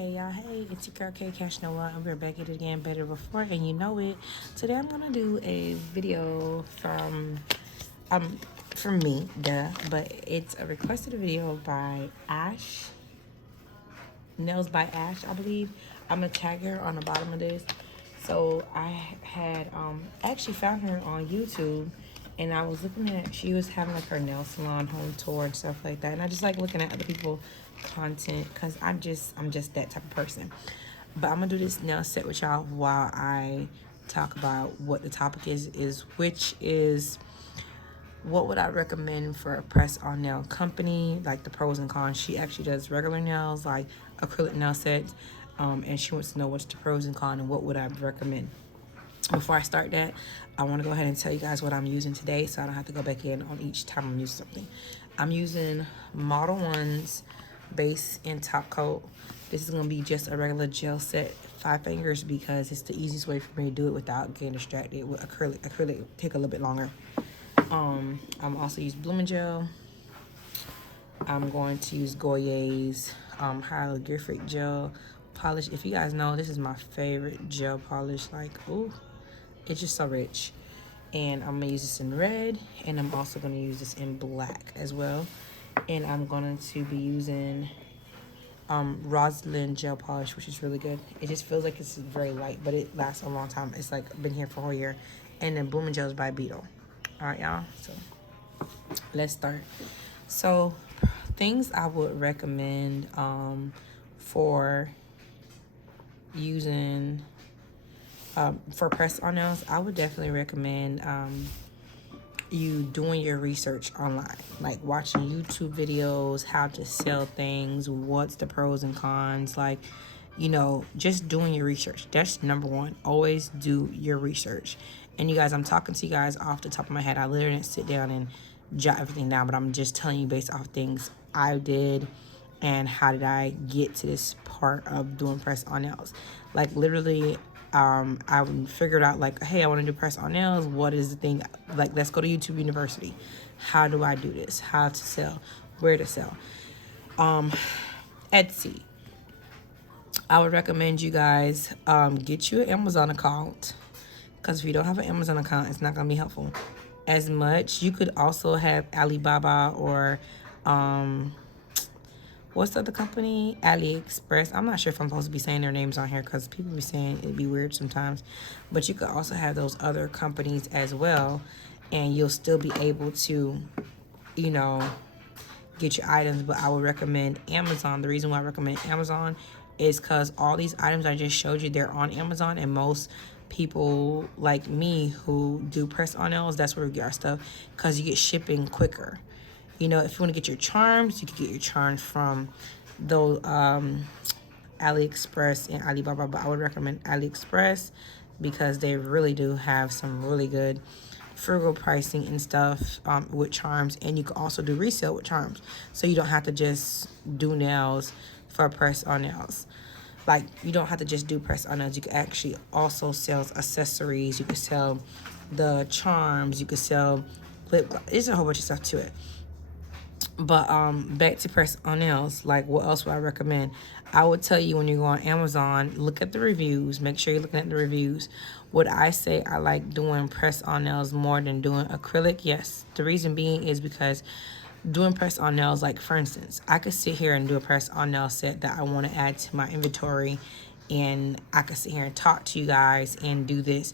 Hey y'all, hey, it's your girl K Cash Noah, and we're back at it again, better before, and you know it. Today I'm gonna do a video from me, but it's a requested video by Ash, Nails by Ash, I believe. I'm gonna tag her on the bottom of this. So I had actually found her on YouTube, and I was looking at, she was having like her nail salon home tour and stuff like that, and I just like looking at other people content because I'm just that type of person. But I'm gonna do this nail set with y'all while I talk about what the topic is which is what would I recommend for a press-on nail company, like the pros and cons. She actually does regular nails, like acrylic nail sets, and she wants to know what's the pros and cons and what would I recommend. Before I start that, I want to go ahead and tell you guys what I'm using today so I don't have to go back in on each time I'm using something. I'm using Model 1's base and top coat. This is going to be just a regular gel set, 5 fingers, because it's the easiest way for me to do it without getting distracted with acrylic. Acrylic take a little bit longer. I'm also use Blooming Gel. I'm going to use Goyer's Hieroglyphic Gel Polish. If you guys know, this is my favorite gel polish. Like, ooh, it's just so rich. And I'm gonna use this in red, and I'm also gonna use this in black as well. And I'm going to be using Rosalind gel polish, which is really good. It just feels like it's very light, but it lasts a long time. It's like been here for a whole year. And then Blooming Gel is by Beetle. All right, y'all. So let's start. So things I would recommend for using for press on nails, I would definitely recommend you doing your research online, like watching YouTube videos, how to sell things, what's the pros and cons, like, you know, just doing your research. That's number one. Always do your research. And you guys, I'm talking to you guys off the top of my head. I literally didn't sit down and jot everything down, but I'm just telling you based off things I did and how did I get to this part of doing press on nails. Like literally, I figured out like, hey, I want to do press on nails. What is the thing? Like, let's go to YouTube University. How do I do this? How to sell? Where to sell? Etsy. I would recommend you guys get you an Amazon account, because if you don't have an Amazon account, it's not gonna be helpful as much. You could also have Alibaba or what's the other company? AliExpress. I'm not sure if I'm supposed to be saying their names on here because people be saying it'd be weird sometimes. But you could also have those other companies as well, and you'll still be able to, you know, get your items. But I would recommend Amazon. The reason why I recommend Amazon is because all these items I just showed you, they're on Amazon, and most people like me who do press on nails, that's where we get our stuff, because you get shipping quicker. You know, if you want to get your charms, you can get your charms from those AliExpress and Alibaba, but I would recommend AliExpress because they really do have some really good frugal pricing and stuff with charms, and you can also do resale with charms, so you don't have to just do nails for press on nails. Like, you don't have to just do press on nails. You can actually also sell accessories. You can sell the charms. You can sell lip gloss. There's a whole bunch of stuff to it. But back to press on nails, like what else would I recommend? I would tell you, when you go on Amazon, look at the reviews. Make sure you're looking at the reviews. Would I say I like doing press on nails more than doing acrylic? Yes. The reason being is because doing press on nails, like for instance, I could sit here and do a press on nail set that I want to add to my inventory, and I could sit here and talk to you guys and do this.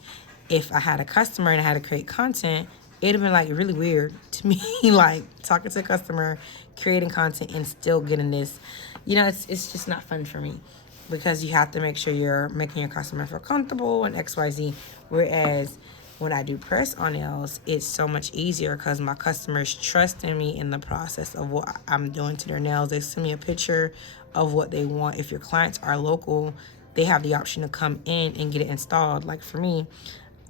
If I had a customer and I had to create content, it'd have been like really weird to me, like talking to a customer, creating content, and still getting this. You know, it's just not fun for me, because you have to make sure you're making your customer feel comfortable and XYZ. Whereas when I do press on nails, it's so much easier because my customers trust in me in the process of what I'm doing to their nails. They send me a picture of what they want. If your clients are local, they have the option to come in and get it installed. Like for me,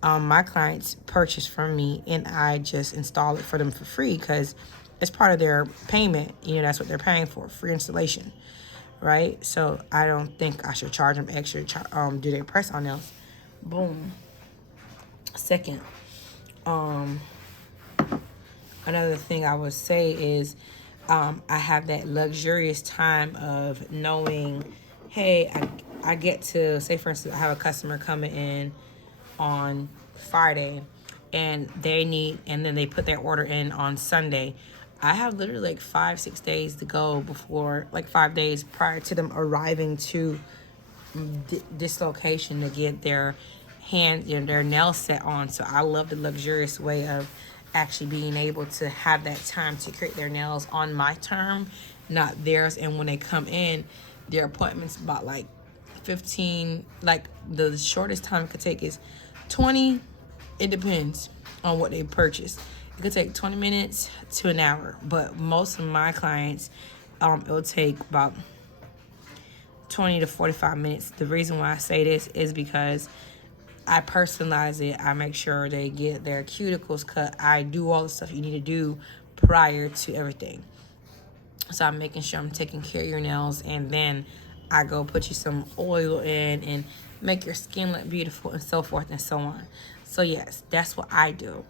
my clients purchase from me, and I just install it for them for free because it's part of their payment. You know, that's what they're paying for, free installation, right? So I don't think I should charge them extra to do their press on nails. Boom. Second, another thing I would say is I have that luxurious time of knowing hey, I get to, say for instance, I have a customer coming in on Friday and then they put their order in on Sunday. I have literally like 5-6 days to go before, like 5 days prior to them arriving to this location to get their their nails set on. So I love the luxurious way of actually being able to have that time to create their nails on my term, not theirs. And when they come in, their appointment's about like 15, like the shortest time it could take is 20. It depends on what they purchase. It could take 20 minutes to an hour, but most of my clients, it will take about 20 to 45 minutes. The reason why I say this is because I personalize it. I make sure they get their cuticles cut. I do all the stuff you need to do prior to everything. So I'm making sure I'm taking care of your nails, and then I go put you some oil in and make your skin look beautiful and so forth and so on. So yes, that's what I do.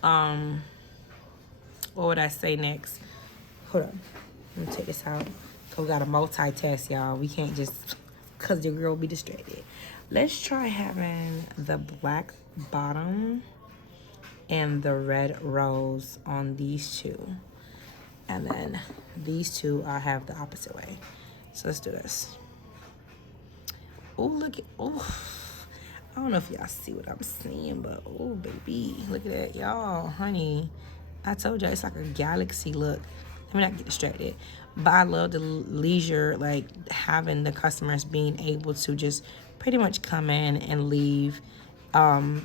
What would I say next? Hold on. Let me take this out. So we got to multitask, y'all. We can't just, because the girl will be distracted. Let's try having the black bottom and the red rose on these two. And then these two I'll have the opposite way. So let's do this. Oh, look at, oh. I don't know if y'all see what I'm seeing, but oh, baby. Look at that, y'all. Honey, I told y'all it's like a galaxy look. Let me not get distracted. But I love the leisure, like having the customers being able to just pretty much come in and leave. And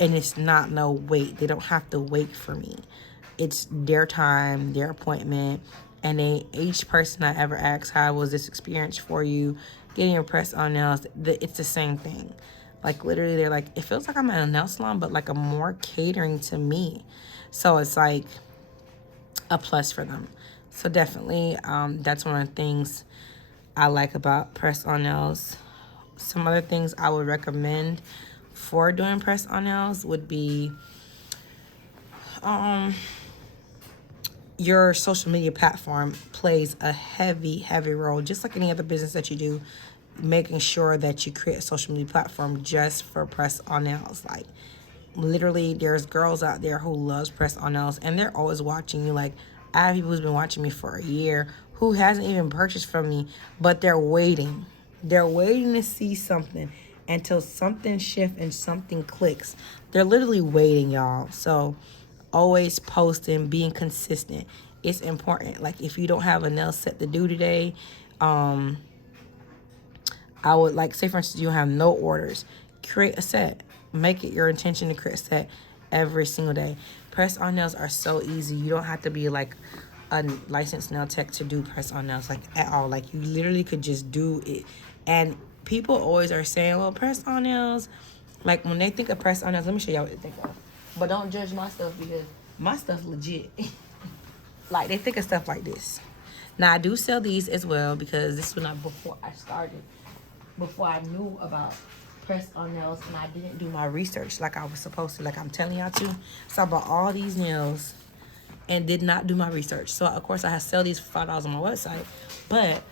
it's not no wait. They don't have to wait for me. It's their time, their appointment. And each person I ever ask, how was this experience for you? Getting your press on nails, it's the same thing. Like literally, they're like, it feels like I'm at a nail salon, but like a more catering to me. So it's like a plus for them. So definitely, that's one of the things I like about press on nails. Some other things I would recommend for doing press on nails would be your social media platform plays a heavy role, just like any other business that you do, making sure that you create a social media platform just for press on nails. Like literally, there's girls out there who loves press on nails and they're always watching you. Like I have people who's been watching me for a year who hasn't even purchased from me, but they're waiting to see something until something shifts and something clicks. They're literally waiting, y'all. So always posting, being consistent, it's important. Like if you don't have a nail set to do today, I would, like, say for instance you have no orders, create a set. Make it your intention to create a set every single day. Press on nails are so easy. You don't have to be like a licensed nail tech to do press on nails, like at all. Like you literally could just do it. And people always are saying, well, press on nails, like when they think of press on nails, let me show y'all what they think of. But don't judge my stuff because my stuff legit. Like they think of stuff like this. Now I do sell these as well because this was not before I started, before I knew about press on nails, and I didn't do my research like I was supposed to, like I'm telling y'all to. So I bought all these nails and did not do my research. So of course I sell these for $5 on my website, but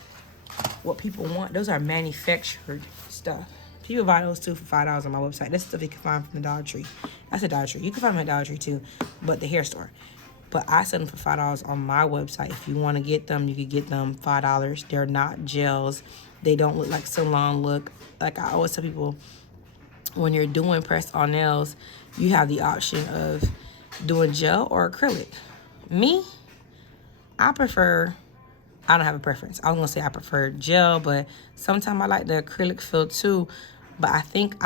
what people want, those are manufactured stuff. People buy those too for $5 on my website. That's stuff you can find from the Dollar Tree. That's a Dollar Tree. You can find them at Dollar Tree too, but the hair store. But I sell them for $5 on my website. If you want to get them, you can get them $5. They're not gels. They don't look like salon look. Like I always tell people, when you're doing press on nails, you have the option of doing gel or acrylic. Me, I don't have a preference. I was going to say I prefer gel, but sometimes I like the acrylic feel too. But I think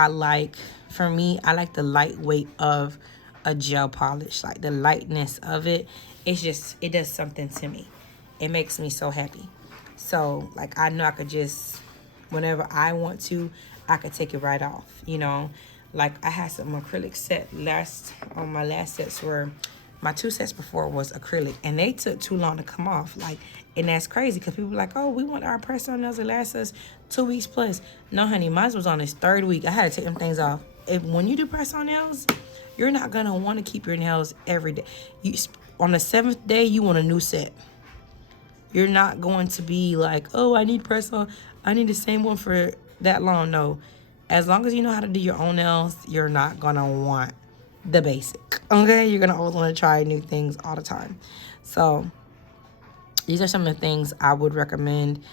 for me, I like the lightweight of a gel polish. Like the lightness of it. It does something to me. It makes me so happy. So, like, I know I could just, whenever I want to, I could take it right off, you know. Like, I had some acrylic set my last sets were, my 2 sets before was acrylic, and they took too long to come off. Like, and that's crazy, because people are like, oh, we want our press-on nails to last us 2 weeks plus. No, honey, mine was on its 3rd week. I had to take them things off. When you do press-on nails, you're not going to want to keep your nails every day. On the 7th day, you want a new set. You're not going to be like, oh, I need press on. I need the same one for that long. No. As long as you know how to do your own nails, you're not going to want the basic. Okay? You're going to always want to try new things all the time. So these are some of the things I would recommend.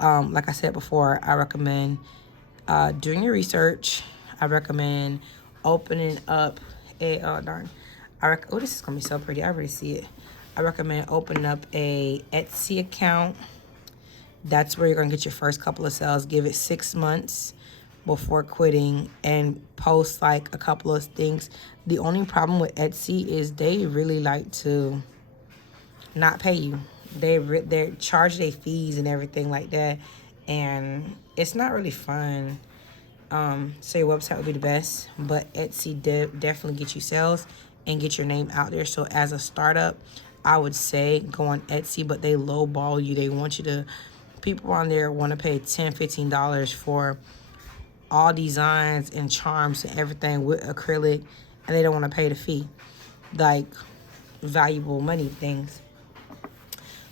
Like I said before, I recommend doing your research. I recommend opening up a, oh, this is going to be so pretty. I already see it. I recommend opening up a Etsy account. That's where you're going to get your first couple of sales. Give it 6 months before quitting and post like a couple of things. The only problem with Etsy is they really like to not pay you. They charge their fees and everything like that, and it's not really fun. So your website would be the best, but Etsy definitely get you sales and get your name out there. So as a startup, I would say go on Etsy, but they lowball you. They want you to, people on there want to pay $10, $15 for all designs and charms and everything with acrylic, and they don't want to pay the fee, like valuable money things.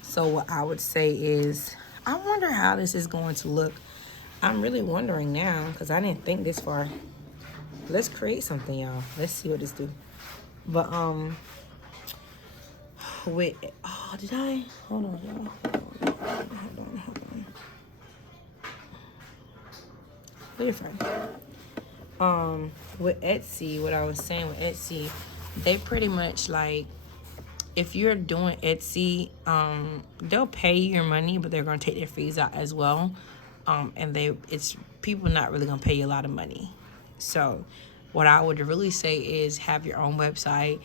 So what I would say is, I wonder how this is going to look. I'm really wondering now because I didn't think this far. Let's create something, y'all. Let's see what this do. But with did I? Hold on, y'all. Hold on. Wait a second. With Etsy, what I was saying with Etsy, they pretty much like, if you're doing Etsy, they'll pay you your money, but they're gonna take their fees out as well. And it's people not really gonna pay you a lot of money. So what I would really say is have your own website,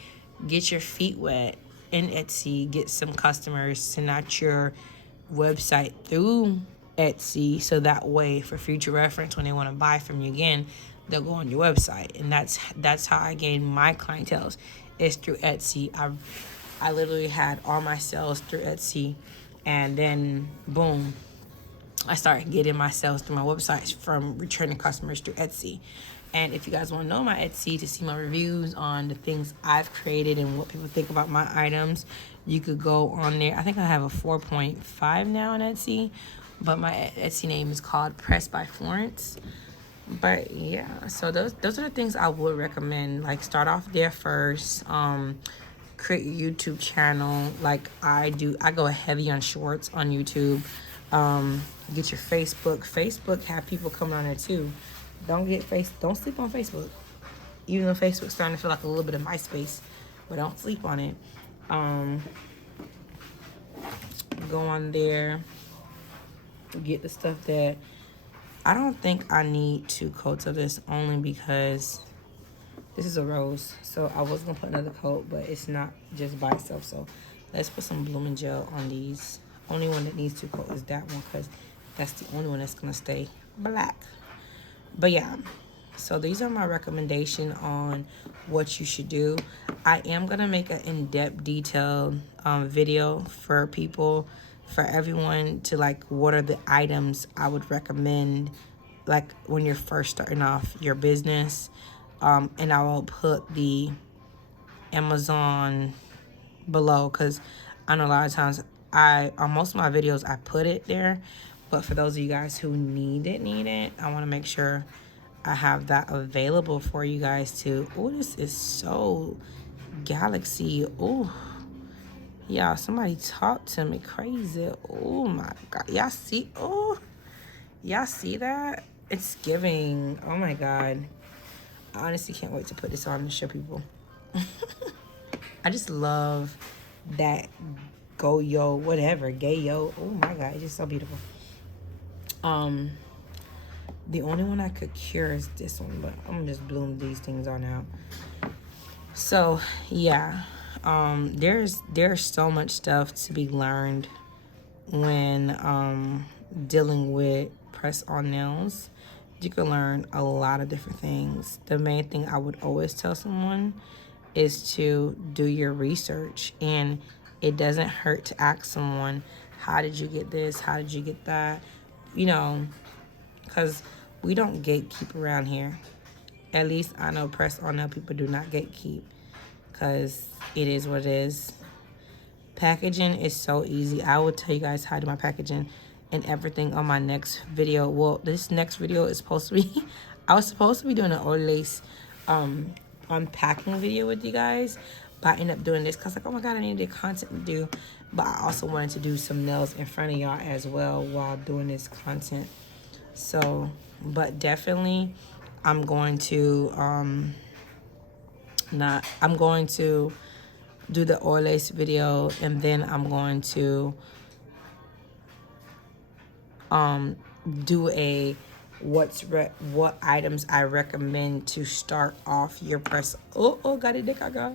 get your feet wet in Etsy, get some customers, send out your website through Etsy, so that way for future reference when they want to buy from you again, they'll go on your website. And that's how I gain my clientele, is through Etsy. I literally had all my sales through Etsy, and then boom, I started getting my sales through my websites from returning customers through Etsy. And if you guys want to know my Etsy to see my reviews on the things I've created and what people think about my items, you could go on there. I think I have a 4.5 now on Etsy, but my Etsy name is called Pressed by Florence. But yeah, so those are the things I would recommend. Like, start off there first. Create your YouTube channel like I do. I go heavy on shorts on YouTube. Get your Facebook have people coming on there too. Don't sleep on Facebook, even though Facebook's starting to feel like a little bit of MySpace, but don't sleep on it. Go on there, get the stuff that I don't think I need 2 coats of this, only because this is a rose, so I was gonna put another coat, but it's not just by itself. So let's put some blooming gel on these. Only one that needs 2 coats is that one, because that's the only one that's gonna stay black. But yeah, so these are my recommendation on what you should do. I am gonna make an in-depth, detailed video for people, for everyone, to like, what are the items I would recommend, like when you're first starting off your business. And I will put the Amazon below, because I know a lot of times on most of my videos I put it there, but for those of you guys who need it, I want to make sure I have that available for you guys too. Oh, this is so galaxy. Oh yeah, somebody talk to me crazy. Oh my god, y'all see? Oh, y'all see that? It's giving. Oh my god, I honestly can't wait to put this on and show people. I just love that go-yo, whatever, gay-yo. Oh my god, it's just so beautiful. The only one I could cure is this one, but I'm gonna just bloom these things on out. So yeah, there's so much stuff to be learned when dealing with press-on nails. You can learn a lot of different things. The main thing I would always tell someone is to do your research, and it doesn't hurt to ask someone, how did you get this? How did you get that? You know, because we don't gatekeep around here. At least I know press-on nail people do not gatekeep, because it is what it is. Packaging is so easy. I will tell you guys how to do my packaging. and everything on my next video. Well, this next video is supposed to be, I was supposed to be doing an Olay unpacking video with you guys, but I ended up doing this because like, oh my god, I needed content to do. But I also wanted to do some nails in front of y'all as well while doing this content. So, but definitely I'm going to I'm going to do the Olay video, and then I'm going to do a what items I recommend to start off your press. Oh, got it, I got.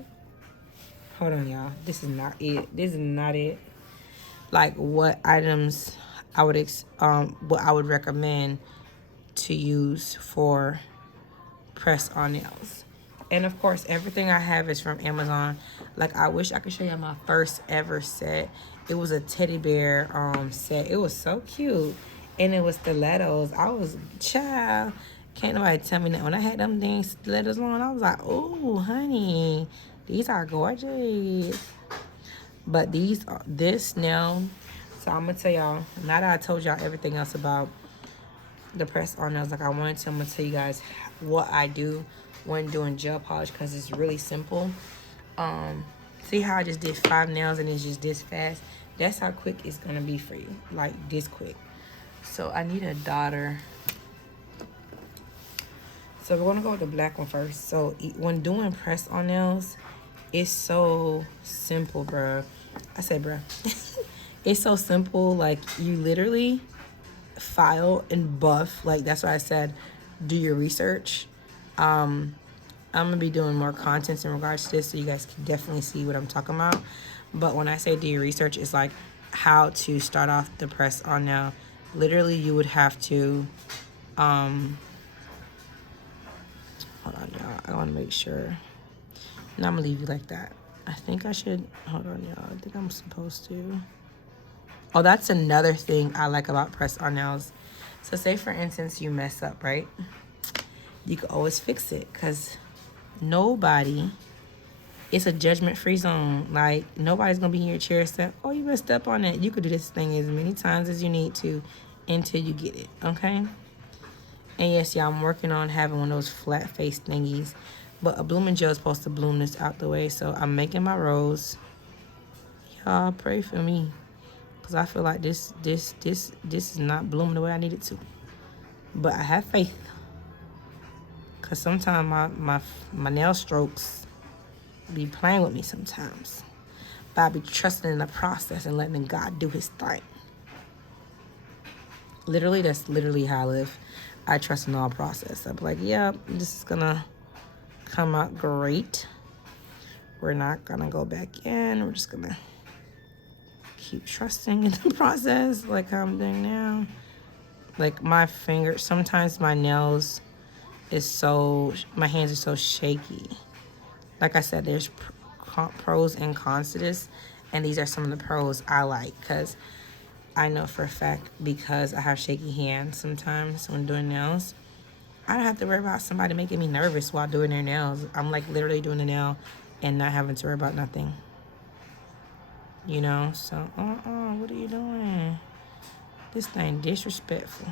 Hold on, y'all. This is not it. This is not it. Like what items I would what I would recommend to use for press on nails. And of course, everything I have is from Amazon. Like, I wish I could show you my first ever set. It was a teddy bear set. It was so cute. And it was stilettos. I was, child, can't nobody tell me that. When I had them dang stilettos on, I was like, oh, honey, these are gorgeous. But this nail, so I'm going to tell y'all, now that I told y'all everything else about the press on nails, like I'm going to tell you guys what I do when doing gel polish, because it's really simple. See how I just did 5 nails and it's just this fast? That's how quick it's going to be for you, like this quick. So I need a daughter. So we're going to go with the black one first. So when doing press on nails, it's so simple, bruh. I say bruh. It's so simple. Like, you literally file and buff. Like, that's why I said do your research. I'm gonna be doing more content in regards to this, so you guys can definitely see what I'm talking about. But when I say do your research, it's like how to start off the press on nail. Literally, you would have to hold on, y'all. I want to make sure. Now I'm gonna leave you like that. I think I should hold on, y'all. I think I'm supposed to. Oh, that's another thing I like about press on nails. So say for instance you mess up, right? You can always fix it, because nobody, it's a judgment-free zone. Like, nobody's gonna be in your chair saying, oh, you messed up on that. You could do this thing as many times as you need to until you get it, okay? And yes, y'all, I'm working on having one of those flat face thingies, but a blooming gel is supposed to bloom this out the way. So I'm making my rose. Y'all pray for me, because I feel like this is not blooming the way I need it to. But I have faith, because sometimes my nail strokes be playing with me sometimes. But I be trusting in the process and letting God do his thing. Literally, that's literally how I live. I trust in all process. I'm like, yeah, this is gonna come out great. We're not gonna go back in. We're just gonna keep trusting in the process, like how I'm doing now. Like, my fingers, sometimes my nails my hands are so shaky. Like I said, there's pros and cons to this, and these are some of the pros I like, because I know for a fact, because I have shaky hands sometimes when doing nails, I don't have to worry about somebody making me nervous while doing their nails. I'm like literally doing the nail and not having to worry about nothing. You know, so, what are you doing? This thing disrespectful.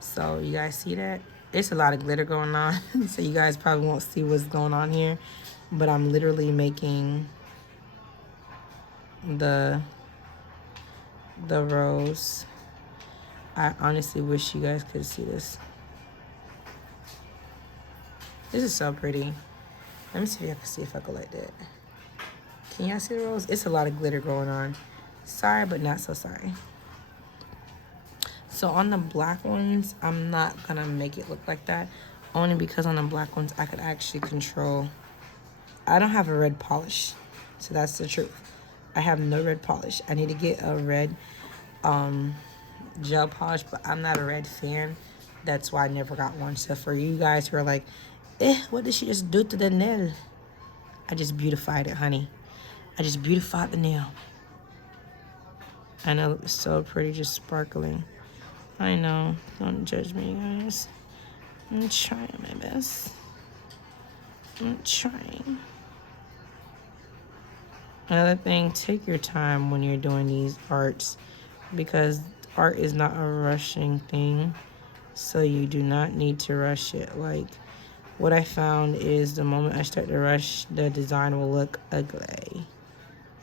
So, you guys see that? There's a lot of glitter going on, so you guys probably won't see what's going on here. But I'm literally making the rose. I honestly wish you guys could see this. This is so pretty. Let me see if I can see if I go like that. Can y'all see the rose? It's a lot of glitter going on. Sorry, but not so sorry. So on the black ones, I'm not gonna make it look like that, only because on the black ones I could actually control. I don't have a red polish, so that's the truth. I have no red polish. I need to get a red gel polish, but I'm not a red fan. That's why I never got one. So for you guys who are like, what did she just do to the nail? I just beautified it, honey. I just beautified the nail. I know, it's so pretty, just sparkling. I know. Don't judge me, guys. I'm trying my best. I'm trying. Another thing, take your time when you're doing these arts because art is not a rushing thing. So you do not need to rush it. Like, what I found is the moment I start to rush, the design will look ugly.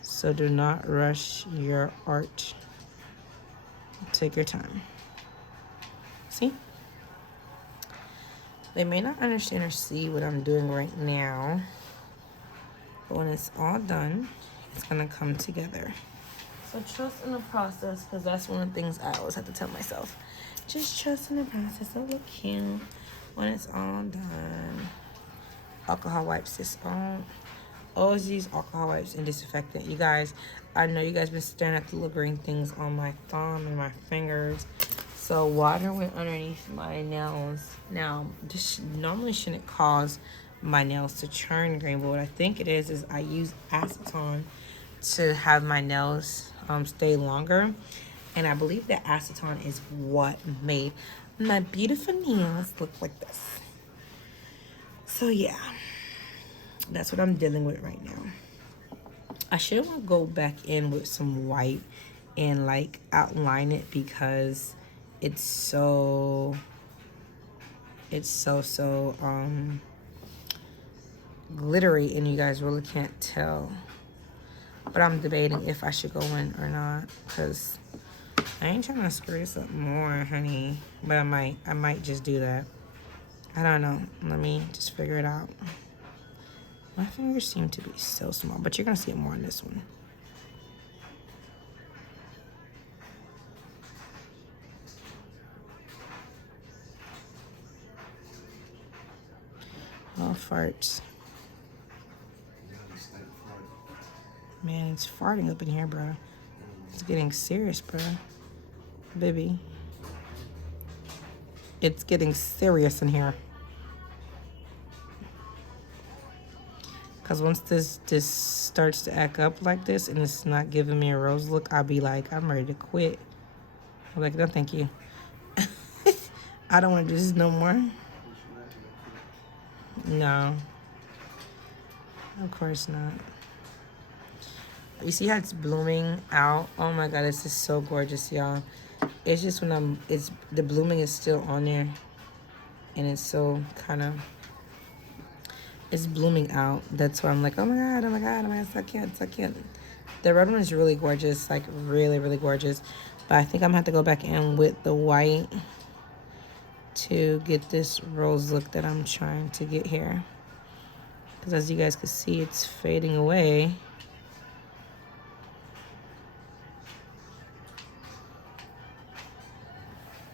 So do not rush your art. Take your time. See? They may not understand or see what I'm doing right now, but when it's all done, it's gonna come together. So trust in the process, because that's one of the things I always have to tell myself. Just trust in the process. It'll look cute when it's all done. Alcohol wipes this on. Always use alcohol wipes and disinfectant. You guys, I know you guys been staring at the little green things on my thumb and my fingers. So water went underneath my nails. Now, this normally shouldn't cause my nails to turn green, but what I think it is I use acetone to have my nails stay longer. And I believe that acetone is what made my beautiful nails look like this. So yeah, that's what I'm dealing with right now. I should go back in with some white and like outline it because it's so glittery and you guys really can't tell. But I'm debating if I should go in or not because I ain't trying to screw this up more, honey. But I might just do that. I don't know. Let me just figure it out. My fingers seem to be so small, but you're gonna see it more on this one. Oh, farts. Man, it's farting up in here, bro. It's getting serious, bro. Baby. It's getting serious in here. Because once this starts to act up like this and it's not giving me a rose look, I'll be like, I'm ready to quit. I'm like, no, thank you. I don't want to do this no more. No. Of course not. You see how it's blooming out? Oh my god, this is so gorgeous, y'all. It's just when the blooming is still on there. And it's so kind of, it's blooming out. That's why I'm like, oh my god, oh my god, oh my god, so cute, so cute. The red one is really gorgeous, like really, really gorgeous. But I think I'm gonna have to go back in with the white to get this rose look that I'm trying to get here. Because as you guys can see, it's fading away.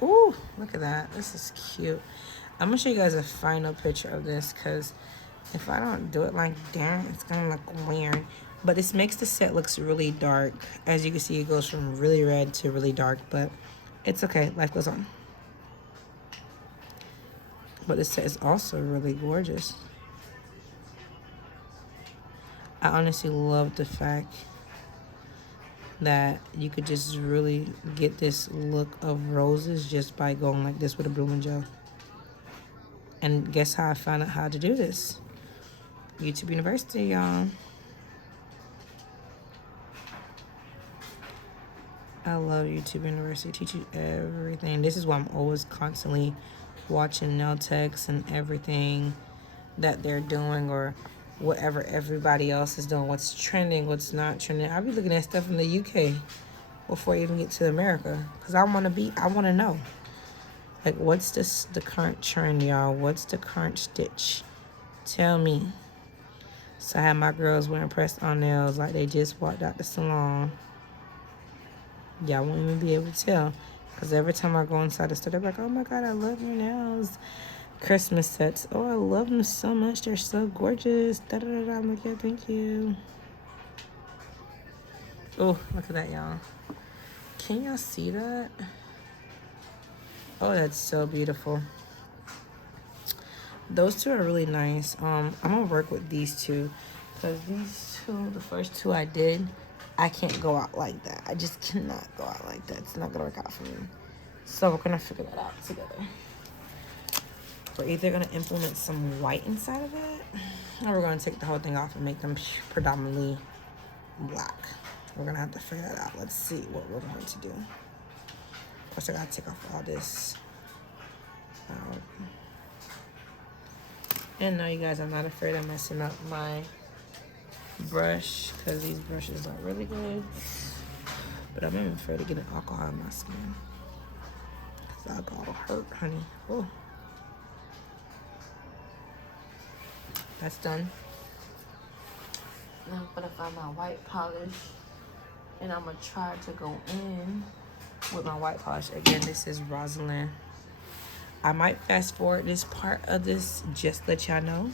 Ooh, look at that. This is cute. I'm gonna show you guys a final picture of this because if I don't do it like that, it's gonna look weird. But this makes the set looks really dark. As you can see, it goes from really red to really dark, but it's okay. Life goes on. But this set is also really gorgeous. I honestly love the fact that you could just really get this look of roses just by going like this with a blooming gel. And guess how I found out how to do this? YouTube University, y'all. I love YouTube University. Teach you everything. This is why I'm always constantly watching nail techs and everything that they're doing or whatever everybody else is doing. What's trending, what's not trending. I'll be looking at stuff in the UK before I even get to America. Because I want to know. Like, what's the current trend, y'all? What's the current stitch? Tell me. So I had my girls wearing pressed-on nails like they just walked out the salon. Y'all won't even be able to tell. Because every time I go inside the store, they're like, oh my god, I love your nails. Christmas sets. Oh, I love them so much. They're so gorgeous. Da da da da. I'm like, yeah, thank you. Oh, look at that, y'all. Can y'all see that? Oh, that's so beautiful. Those two are really nice. I'm gonna work with these two because these two, the first two I did, I can't go out like that. I just cannot go out like that. It's not gonna work out for me. So we're gonna figure that out together. We're either gonna implement some white inside of it, or we're gonna take the whole thing off and make them predominantly black. We're gonna have to figure that out. Let's see what we're going to do. Of course, I gotta take off all this. And no, you guys, I'm not afraid of messing up my brush because these brushes are really good. But I'm even afraid of getting alcohol in my skin. Because alcohol hurt, honey. Oh. That's done. Now I'm gonna find my white polish. And I'm gonna try to go in with my white polish. Again, this is Rosalind. I might fast forward this part of this, just let y'all know,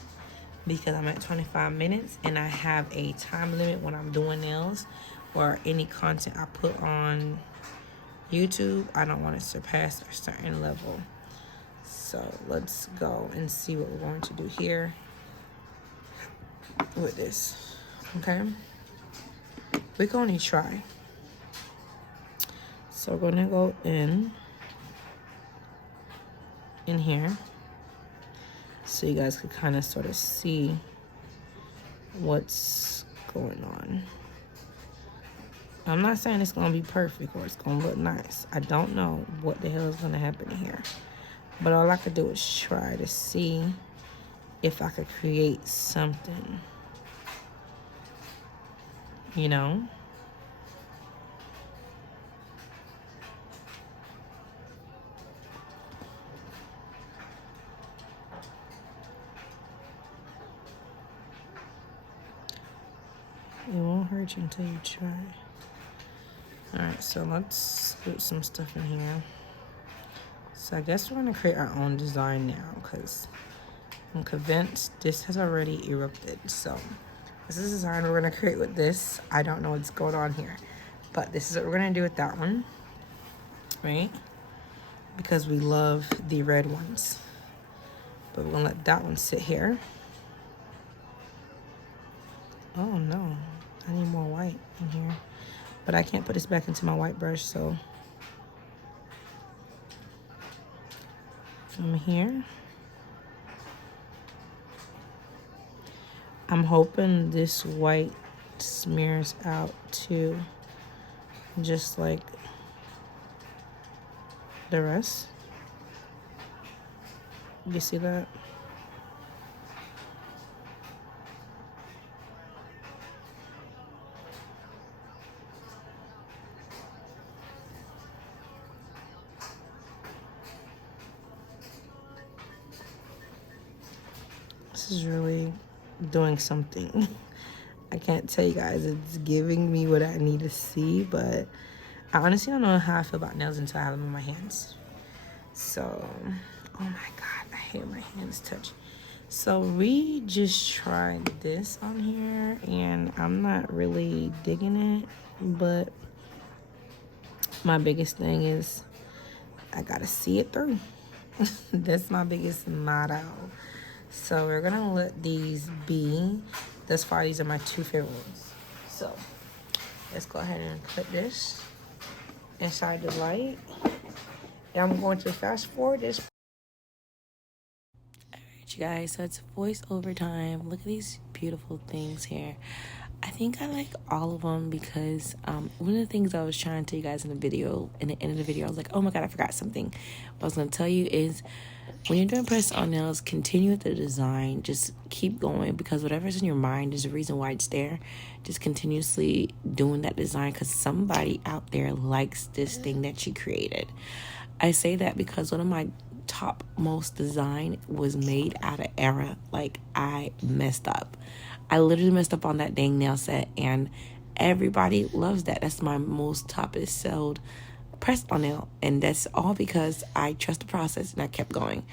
because I'm at 25 minutes and I have a time limit when I'm doing nails or any content I put on YouTube. I don't want to surpass a certain level. So let's go and see what we're going to do here with this. Okay, we can only try. So we're gonna go in here so you guys could kind of sort of see what's going on. I'm not saying it's gonna be perfect or it's gonna look nice. I don't know what the hell is gonna happen here, but all I could do is try to see if I could create something, you know. It won't hurt you until you try. Alright, so let's put some stuff in here. So I guess we're going to create our own design now because I'm convinced this has already erupted. So this is the design we're going to create with this. I don't know what's going on here, but this is what we're going to do with that one. Right? Because we love the red ones. But we're going to let that one sit here. Oh no. I need more white in here. But I can't put this back into my white brush, so from here. I'm hoping this white smears out too, just like the rest. You see that? This is really doing something. I can't tell you guys, it's giving me what I need to see, but I honestly don't know how I feel about nails until I have them in my hands. So, oh my God, I hate my hands touch. So we just tried this on here and I'm not really digging it, but my biggest thing is I gotta see it through. That's my biggest motto. So we're gonna let these be. Thus far, these are my two favorite ones. So let's go ahead and put this inside the light. And I'm going to fast forward this. Alright, you guys, so it's voiceover time. Look at these beautiful things here. I think I like all of them because one of the things I was trying to tell you guys in the video, in the end of the video, I was like, oh my God, I forgot something. What I was going to tell you is when you're doing press-on nails, continue with the design. Just keep going because whatever's in your mind is the reason why it's there. Just continuously doing that design because somebody out there likes this thing that you created. I say that because one of my top most design was made out of error. Like, I messed up. I literally messed up on that dang nail set and everybody loves that. That's my most toppest sold pressed on nail, and that's all because I trust the process and I kept going.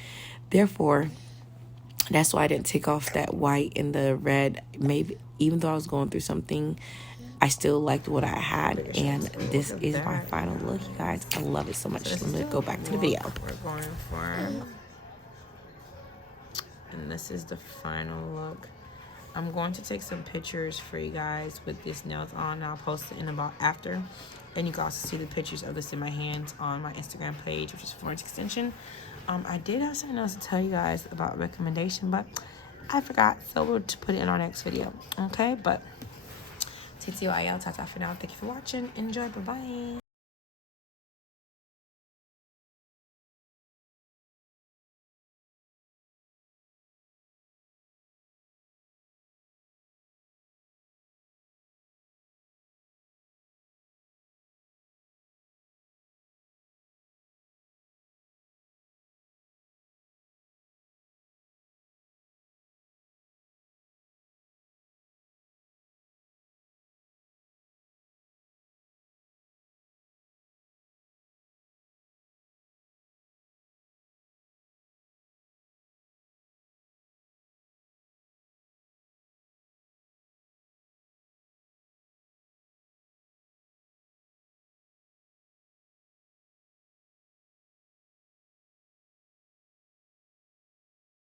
Therefore, that's why I didn't take off that white and the red. Maybe even though I was going through something, I still liked what I had, and this is my final look, you guys. I love it so much. So I'm gonna go back to the video. We're going for, and this is the final look. I'm going to take some pictures for you guys with this nails on. I'll post it in about after. And you can also see the pictures of this in my hands on my Instagram page, which is Florence Extension. I did have something else to tell you guys about recommendation, but I forgot. So we'll put it in our next video. Okay, but TTYL, Tata for now. Thank you for watching. Enjoy. Bye-bye.